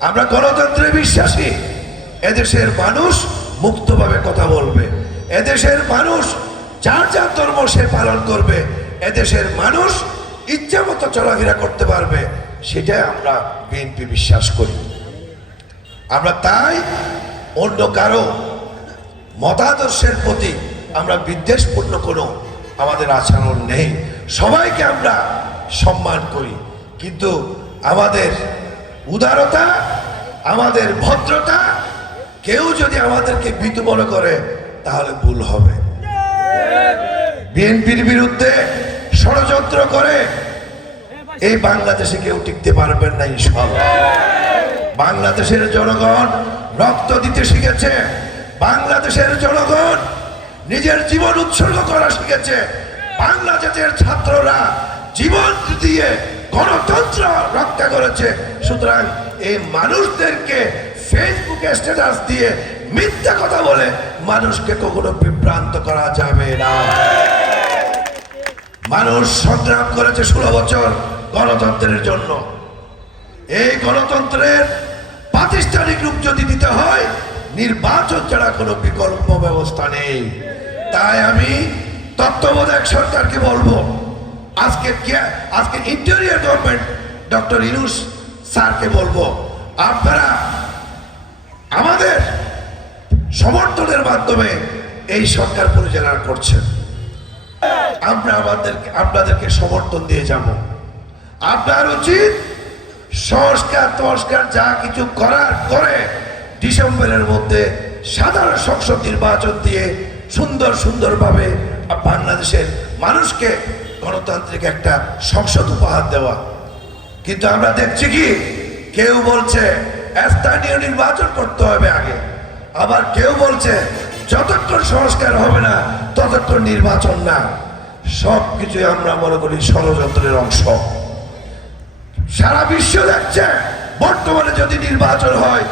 আমরা গণতন্ত্রে বিশ্বাসী। এদেশের মানুষ মুক্তভাবে কথা বলবে। এদেশের মানুষ যার যার ধর্ম সে পালন করবে। এদেশের মানুষ ইচ্ছা মতো চলাফেরা করতে পারবে। সেটাই আমরা বিএনপি বিশ্বাস করি। আমরা তাই অন্য কারও মতাদর্শের প্রতি আমরা বিদ্বেষপূর্ণ কোনো আমাদের আচরণ নেই। সবাইকে আমরা সম্মান করি। কিন্তু আমাদের উদারতা, আমাদের ভদ্রতা, কেউ যদি আমাদেরকে বিতু মনে করে, তাহলে ভুল হবে। বিএনপির বিরুদ্ধে ষড়যন্ত্র করে এই বাংলাদেশে কেউ টিকতে পারবেন না ইনশাল্লাহ বাংলাদেশের জনগণ রক্ত দিতে শিখেছে, বাংলাদেশের জনগণ নিজের জীবন উৎসর্গ করা শিখেছে। বাংলাদেশের ছাত্ররা জীবন দিয়ে গণতন্ত্র রক্ষা করেছে। সুতরাং এই মানুষদেরকে ফেসবুকে স্ট্যাটাস দিয়ে মিথ্যা কথা বলে মানুষকে কখনো বিভ্রান্ত করা যাবে না। মানুষ সংগ্রাম করেছে ষোলো বছর গণতন্ত্রের জন্য। এই গণতন্ত্রের প্রাতিষ্ঠানিক রূপ যদি দিতে হয়, নির্বাচন ছাড়া কোনো বিকল্প ব্যবস্থা নেই। তাই আমি তত্ত্বাবধায়ক সরকারকে বলব, আজকে আজকে ইন্টেরিয়র গভর্নমেন্ট ডক্টর ইনুস স্যারকে বলব, আপনারা আমাদের সমর্থনের মাধ্যমে এই সরকার পরিচালনা করছেন। আমরা আমাদেরকে, আপনাদেরকে সমর্থন দিয়ে যাব। আপনার উচিত সংস্কার সংস্কার যা কিছু করার করে ডিসেম্বরের মধ্যে সাধারণ সংসদ নির্বাচন দিয়ে সুন্দর সুন্দরভাবে বাংলাদেশের মানুষকে গণতান্ত্রিক একটা সংসদ উপহার দেওয়া। কিন্তু আমরা দেখছি কি? কেউ বলছে, স্থানীয় নির্বাচন করতে হবে আগে। আবার কেউ বলছে, যতক্ষণ সংস্কার হবে না, ততক্ষণ নির্বাচন না। সব কিছুই আমরা মনে করি ষড়যন্ত্রের অংশ। সারা বিশ্ব দেখছে, বর্তমানে যদি নির্বাচন হয়,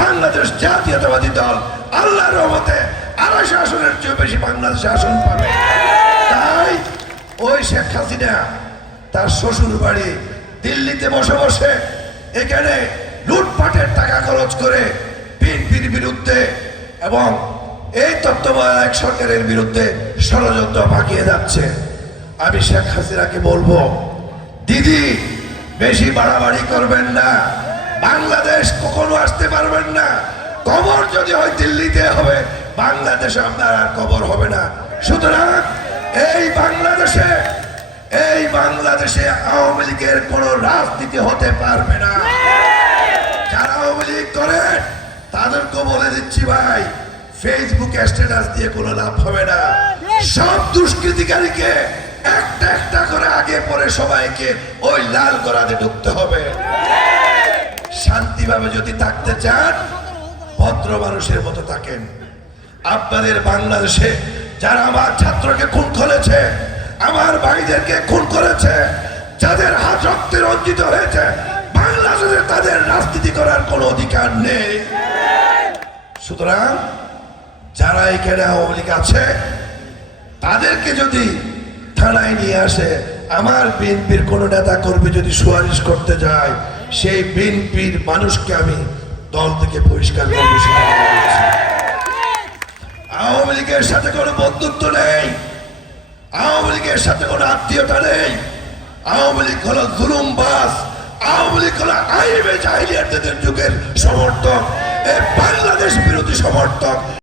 বাংলাদেশ জাতীয়তাবাদী দল আল্লাহর রহমতে আড়াইশো আসনের চেয়ে বেশি বাংলাদেশ আসন পাবে। তাই ওই শেখ হাসিনা, তার শ্বশুর বাড়ি দিল্লিতে বসে বসে এখানে লুটপাটের টাকা খরচ করে বিএনপির বিরুদ্ধে এবং এই তত্ত্বাবধায়ক সরকারের বিরুদ্ধে ষড়যন্ত্র পাকিয়ে যাচ্ছে। আমি শেখ হাসিনাকে বলব, দিদি, বেশি বাড়াবাড়ি করবেন না। বাংলাদেশ কখনো আসতে পারবেন না। কবর যদি হয় দিল্লিতে হবে, বাংলাদেশে আপনার আর কবর হবে না। সুতরাং এই বাংলাদেশে এই বাংলাদেশে আওয়ামী লীগের কোন রাজনীতি হতে পারবে না। যারা আওয়ামী লীগ করে, তাদেরকে বলে দিচ্ছি ভাই ফেসবুকে স্ট্যাটাস দিয়ে কোনো লাভ হবে না। সব দুষ্কৃতিকারীকে একটা একটা করে আগে পরে সবাইকে ওই লাল করাতে ঢুকতে হবে। শান্তিভাবে যদি থাকতে চান, ভদ্র মানুষের মতো থাকেন। আপনাদের বাংলাদেশে যারা আমার ছাত্রকে খুন করেছে আমার ভাইদেরকে খুন করেছে, যাদের হাত রক্তে রঞ্জিত হয়েছে, বাংলাদেশে তাদের রাজনীতি করার কোনো অধিকার নেই সুতরাং যারা এখানে আওয়ামী লীগ আছে, তাদেরকে যদি থানায় নিয়ে আসে, আমার বিএনপির কোনো নেতা কর্মী যদি সুপারিশ করতে যায়, সেই বিএনপির মানুষকে আমি দল থেকে পরিষ্কার। আওয়ামী লীগের সাথে কোনো বন্ধুত্ব নেই আওয়ামী লীগের সাথে কোনো আত্মীয়তা নেই। আওয়ামী লীগ হলো জুলুমবাস আওয়ামী লীগ হলো আইবে জাহিলিয়াতদের যুগের সমর্থক। এর বাংলাদেশ বিরোধী সমর্থক।